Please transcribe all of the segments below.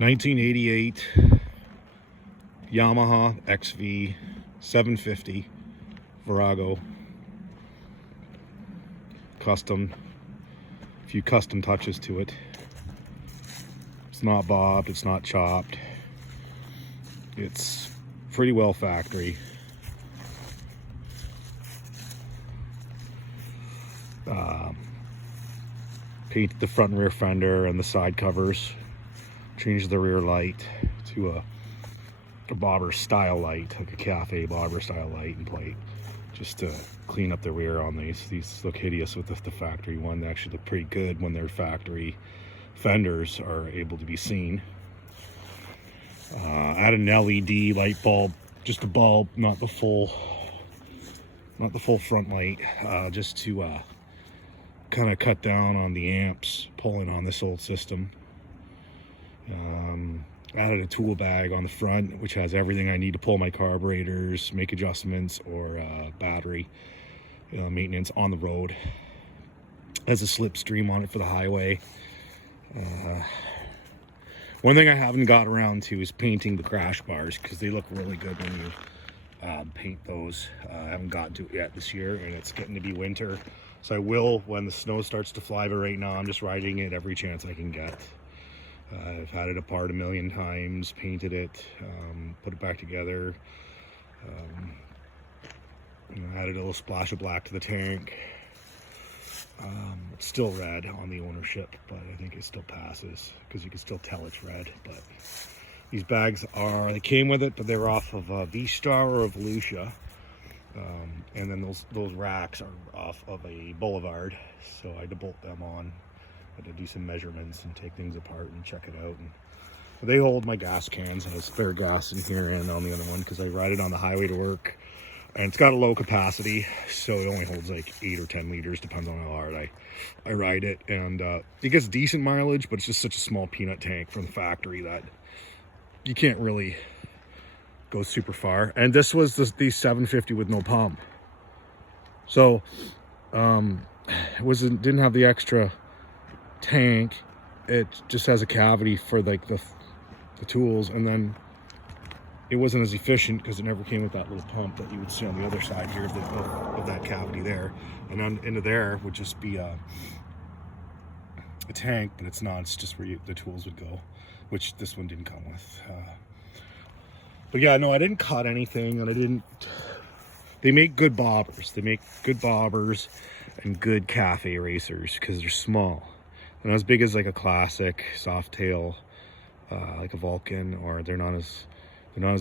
1988 Yamaha XV750 Virago. Custom. A few custom touches to it. It's not bobbed, it's not chopped. It's pretty well factory. Painted the front and rear fender and the side covers. Changed the rear light to a bobber style light, like a cafe bobber style light and plate, just to clean up the rear on these. These look hideous with the factory one. They actually look pretty good when their factory fenders are able to be seen. Add an LED light bulb, just a bulb, not the full front light, just to kind of cut down on the amps pulling on this old system. Added a tool bag on the front, which has everything I need to pull my carburetors, make adjustments, or battery maintenance on the road. Has a slipstream on it for the highway. One thing I haven't got around to is painting the crash bars, because they look really good when you paint those. I haven't gotten to it yet this year, and it's getting to be winter, so I will when the snow starts to fly, but right now I'm just riding it every chance I can get. I've had it apart a million times, painted it, put it back together, added a little splash of black to the tank. It's still red on the ownership, but I think it still passes because you can still tell it's red. But these bags they came with it, but they were off of V-Star or of Lucia. And then those racks are off of a Boulevard, so I had to bolt them on. I had to do some measurements and take things apart and check it out. And they hold my gas cans. I have spare gas in here and on the other one because I ride it on the highway to work. And it's got a low capacity, so it only holds like 8 or 10 liters, depends on how hard I ride it. And it gets decent mileage, but it's just such a small peanut tank from the factory that you can't really go super far. And this was the 750 with no pump, so it didn't have the extra tank. It just has a cavity for like the tools, and then it wasn't as efficient because it never came with that little pump that you would see on the other side here of that cavity there. And on into there would just be a tank, but it's not. It's just where the tools would go, which this one didn't come with. But yeah, no, I didn't cut anything, and I didn't. They make good bobbers. They make good bobbers and good cafe racers because they're small. They're not as big as like a classic soft tail, like a Vulcan, or they're not as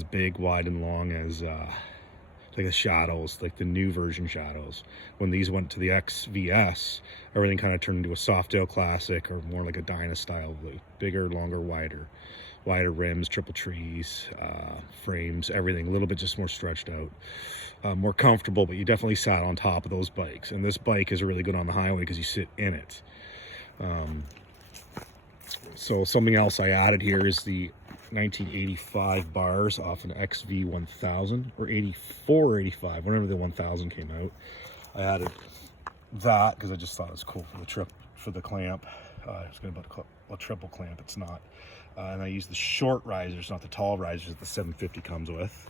big, wide, and long as like the Shadows, like the new version Shadows. When these went to the XVS, everything kind of turned into a soft tail classic, or more like a Dyna style, like bigger, longer, wider rims, triple trees, frames, everything a little bit just more stretched out, more comfortable. But you definitely sat on top of those bikes, and this bike is really good on the highway because you sit in it. So something else I added here is the 1985 bars off an XV1000, or 84 or 85, whenever the 1000 came out. I added that because I just thought it was cool for the clamp. I was going to put a triple clamp, it's not. And I used the short risers, not the tall risers that the 750 comes with.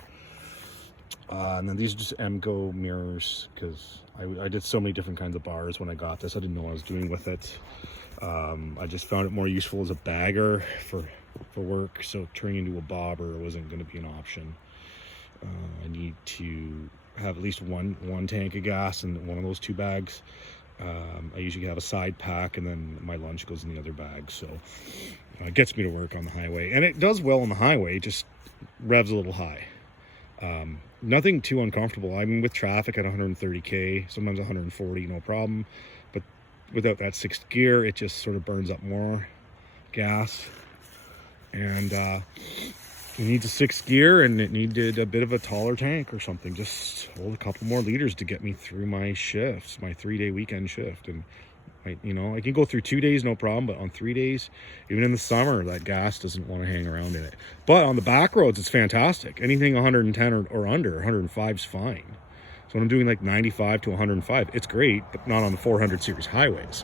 And then these are just MGO mirrors because I did so many different kinds of bars when I got this. I didn't know what I was doing with it. I just found it more useful as a bagger for work, so turning into a bobber wasn't going to be an option. I need to have at least one tank of gas in one of those two bags. I usually have a side pack, and then my lunch goes in the other bag, so it gets me to work on the highway. And it does well on the highway, it just revs a little high. Nothing too uncomfortable. I'm with traffic at 130k, sometimes 140, no problem. But without that sixth gear, it just sort of burns up more gas. And it needs a sixth gear, and it needed a bit of a taller tank or something. Just hold a couple more liters to get me through my shifts, my 3-day weekend shift. And I can go through 2 days, no problem, but on 3 days, even in the summer, that gas doesn't want to hang around in it. But on the back roads, it's fantastic. Anything 110 or under, 105 is fine. So when I'm doing like 95 to 105, it's great, but not on the 400 series highways.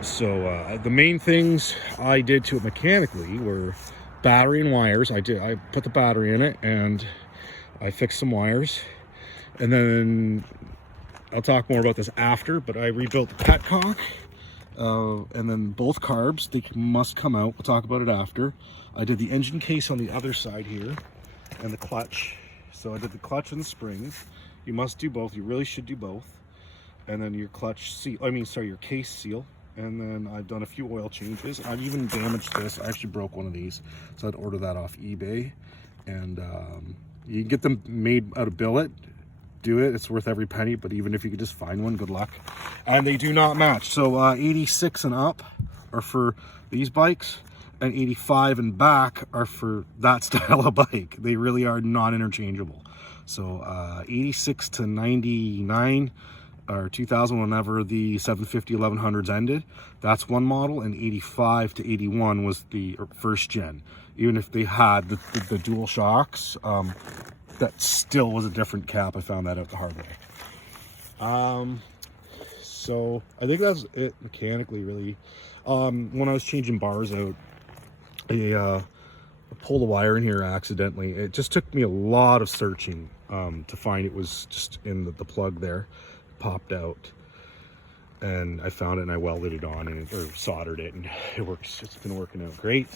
So the main things I did to it mechanically were battery and wires. I put the battery in it and I fixed some wires, and then I'll talk more about this after, but I rebuilt the petcock, and then both carbs, they must come out. We'll talk about it after. I did the engine case on the other side here, and the clutch. So I did the clutch and the springs. You must do both. You really should do both. And then your clutch seal, your case seal. And then I've done a few oil changes. I've even damaged this. I actually broke one of these, so I'd order that off eBay. And you can get them made out of billet. Do it. It's worth every penny. But even if you could just find one, good luck. And they do not match. So 86 and up are for these bikes, and 85 and back are for that style of bike. They really are not interchangeable. So 86 to 99 or 2000, whenever the 750 1100s ended, that's one model, and 85 to 81 was the first gen. Even if they had the dual shocks, that still was a different cap. I found that out the hard way. So I think that's it mechanically, really. When I was changing bars out, I pulled a wire in here accidentally. It just took me a lot of searching to find it was just in the plug there. Popped out, and I found it and I welded it on or soldered it, and it works. It's been working out great.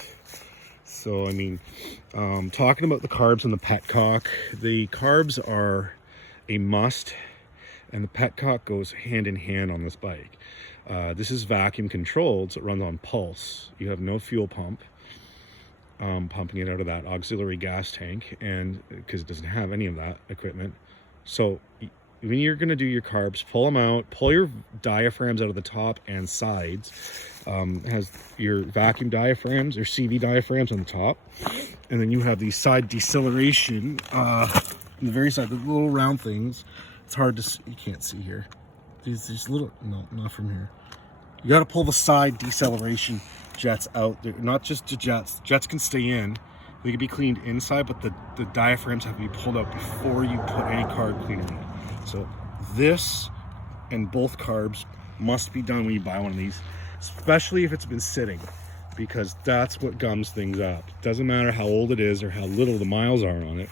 So I mean, talking about the carbs and the petcock, the carbs are a must, and the petcock goes hand in hand on this bike. This is vacuum controlled, so it runs on pulse. You have no fuel pump pumping it out of that auxiliary gas tank, and because it doesn't have any of that equipment. So when you're going to do your carbs, pull them out, pull your diaphragms out of the top and sides. Has your vacuum diaphragms or CV diaphragms on the top, and then you have these side deceleration on the very side, the little round things. It's hard to see, you can't see here. These little, no, not from here. You got to pull the side deceleration jets out. They're not just the jets. Jets can stay in. They can be cleaned inside, but the diaphragms have to be pulled out before you put any carb cleaner in. So this and both carbs must be done when you buy one of these, especially if it's been sitting, because that's what gums things up. It doesn't matter how old it is or how little the miles are on it.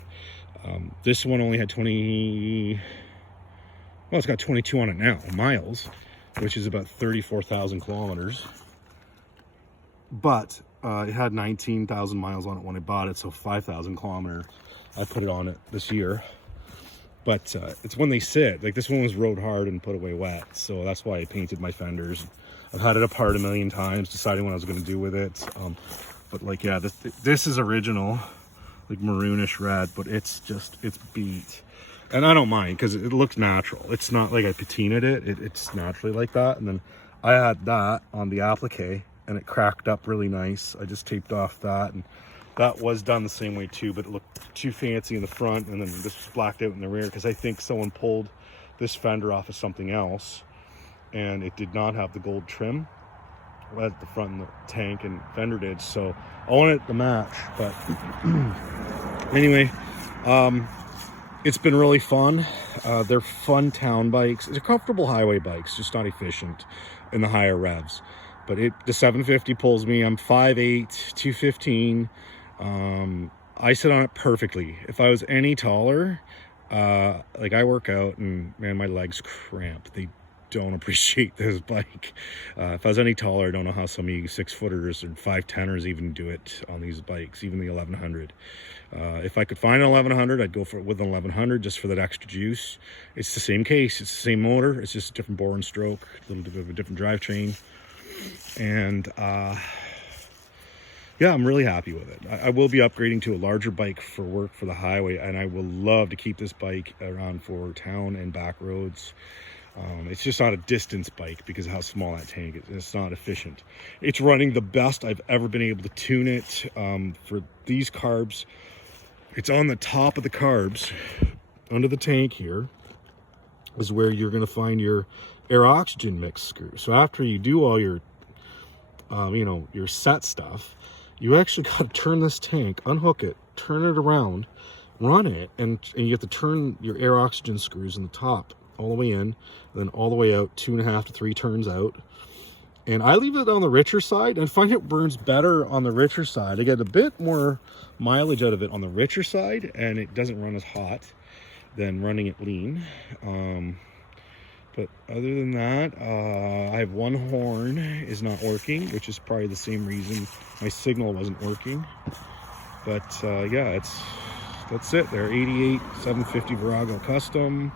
This one only had 20, well, it's got 22 on it now, miles, which is about 34,000 kilometers. But it had 19,000 miles on it when I bought it, so 5,000 kilometer. I put it on it this year. But it's when they sit. Like, this one was rode hard and put away wet, so that's why I painted my fenders. I've had it apart a million times, deciding what I was going to do with it. But like, yeah, this is original, like maroonish red, but it's beat. And I don't mind because it looks natural. It's not like I patinaed it. It's naturally like that. And then I had that on the applique, and it cracked up really nice. I just taped off that, and that was done the same way too, but it looked too fancy in the front, and then this was blacked out in the rear because I think someone pulled this fender off of something else, and it did not have the gold trim at the front and the tank and fender did. So I wanted it to match, but anyway, it's been really fun. They're fun town bikes. They're comfortable highway bikes, just not efficient in the higher revs. But the 750 pulls me. I'm 5'8", 215. I sit on it perfectly. If I was any taller, like, I work out and man, my legs cramp. They don't appreciate this bike. If I was any taller, I don't know how some of you 6-footers or 5'10ers even do it on these bikes, even the 1100. If I could find an 1100, I'd go for it with an 1100 just for that extra juice. It's the same case, it's the same motor, it's just a different bore and stroke, a little bit of a different drivetrain. And yeah, I'm really happy with it. I will be upgrading to a larger bike for work for the highway, and I will love to keep this bike around for town and back roads. It's just not a distance bike because of how small that tank is. It's not efficient. It's running the best I've ever been able to tune it. For these carbs, it's on the top of the carbs under the tank here is where you're going to find your air oxygen mix screw. So after you do all your your set stuff, you actually got to turn this tank, unhook it, turn it around, run it, and you have to turn your air oxygen screws in the top all the way in, and then all the way out, 2.5 to 3 turns out, And I leave it on the richer side and find it burns better on the richer side. I get a bit more mileage out of it on the richer side, and it doesn't run as hot than running it lean. But other than that, I have one horn is not working, which is probably the same reason my signal wasn't working. But yeah, that's it. They're 88 750 Virago Custom.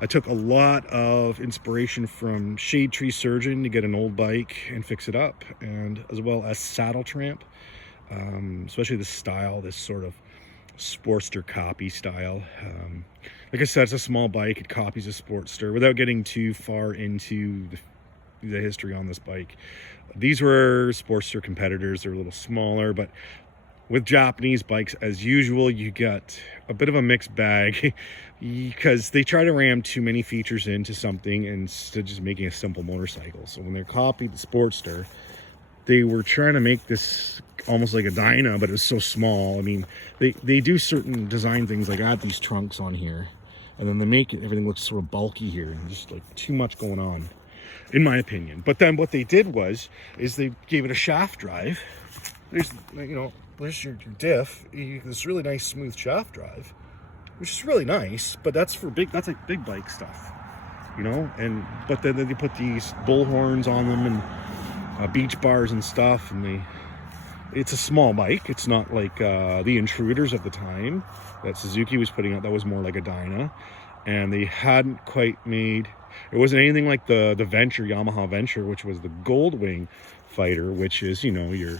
I took a lot of inspiration from Shade Tree Surgeon to get an old bike and fix it up, and as well as Saddle Tramp, especially the style, this sort of Sportster copy style. Like I said, it's a small bike. It copies a Sportster without getting too far into the history on this bike. These were Sportster competitors. They're a little smaller, but with Japanese bikes, as usual, you get a bit of a mixed bag because they try to ram too many features into something instead of just making a simple motorcycle. So when they copied the Sportster, they were trying to make this almost like a Dyna, but it was so small. I mean, they do certain design things, like I have these trunks on here, and then they make it, everything looks sort of bulky here, and just like too much going on, in my opinion. But then what they did is they gave it a shaft drive. There's, you know, there's your diff, this really nice smooth shaft drive, which is really nice, but that's for that's like big bike stuff, you know. And but then they put these bull horns on them and beach bars and stuff, and it's a small bike. It's not like the Intruders of the time that Suzuki was putting out. That was more like a Dyna, and they hadn't quite made, it wasn't anything like the Venture, Yamaha Venture, which was the Goldwing fighter, which is, you know, your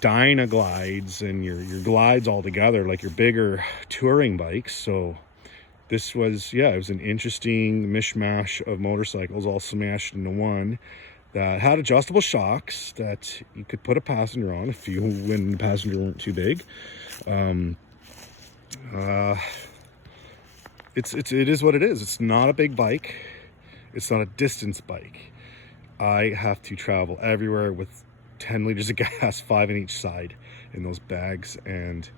Dyna glides and your glides all together, like your bigger touring bikes. So this was, yeah, it was an interesting mishmash of motorcycles all smashed into one that had adjustable shocks that you could put a passenger on when the passenger weren't too big. It is what it is. It's not a big bike. It's not a distance bike. I have to travel everywhere with 10 liters of gas, 5 in each side in those bags, and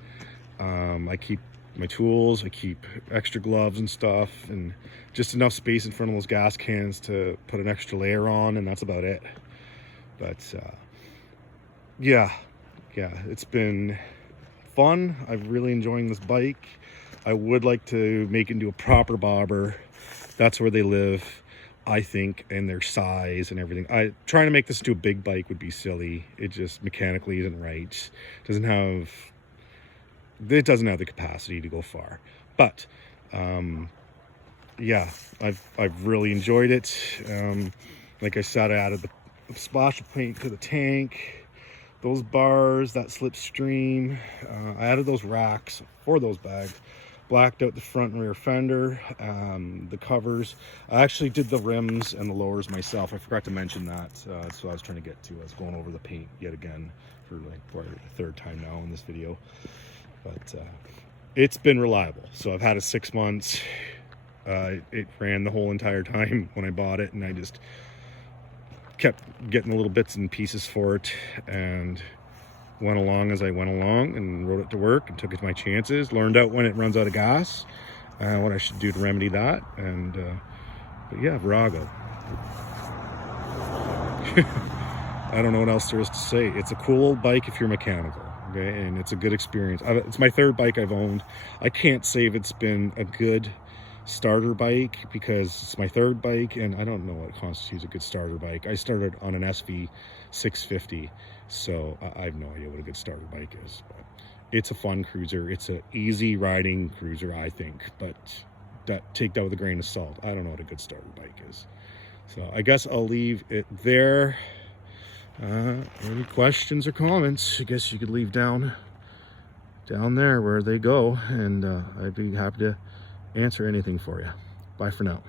I keep my tools, I keep extra gloves and stuff, and just enough space in front of those gas cans to put an extra layer on, and that's about it. But yeah, it's been fun. I'm really enjoying this bike. I would like to make it into a proper bobber. That's where they live, I think, and their size and everything. Trying to make this into a big bike would be silly. It just mechanically isn't right. It doesn't have the capacity to go far. But yeah, I've really enjoyed it. Like I said, I added the splash of paint to the tank, those bars, that slipstream. I added those racks for those bags. Blacked out the front and rear fender, the covers. I actually did the rims and the lowers myself. I forgot to mention that. That's what I was trying to get to. I was going over the paint yet again for the third time now in this video. But it's been reliable. So I've had it 6 months. It ran the whole entire time when I bought it, and I just kept getting the little bits and pieces for it, and went along as I went along and rode it to work and took it to my chances, learned out when it runs out of gas, what I should do to remedy that. And but yeah, Virago. I don't know what else there is to say. It's a cool old bike if you're mechanical, okay, and it's a good experience. It's my third bike I've owned. I can't say if it's been a good starter bike because it's my third bike, and I don't know what constitutes a good starter bike. I started on an XV750, so I have no idea what a good starter bike is. But it's a fun cruiser. It's an easy riding cruiser, I think, but take that with a grain of salt. I don't know what a good starter bike is. So I guess I'll leave it there. Any questions or comments, I guess you could leave down there where they go, and I'd be happy to answer anything for you. Bye for now.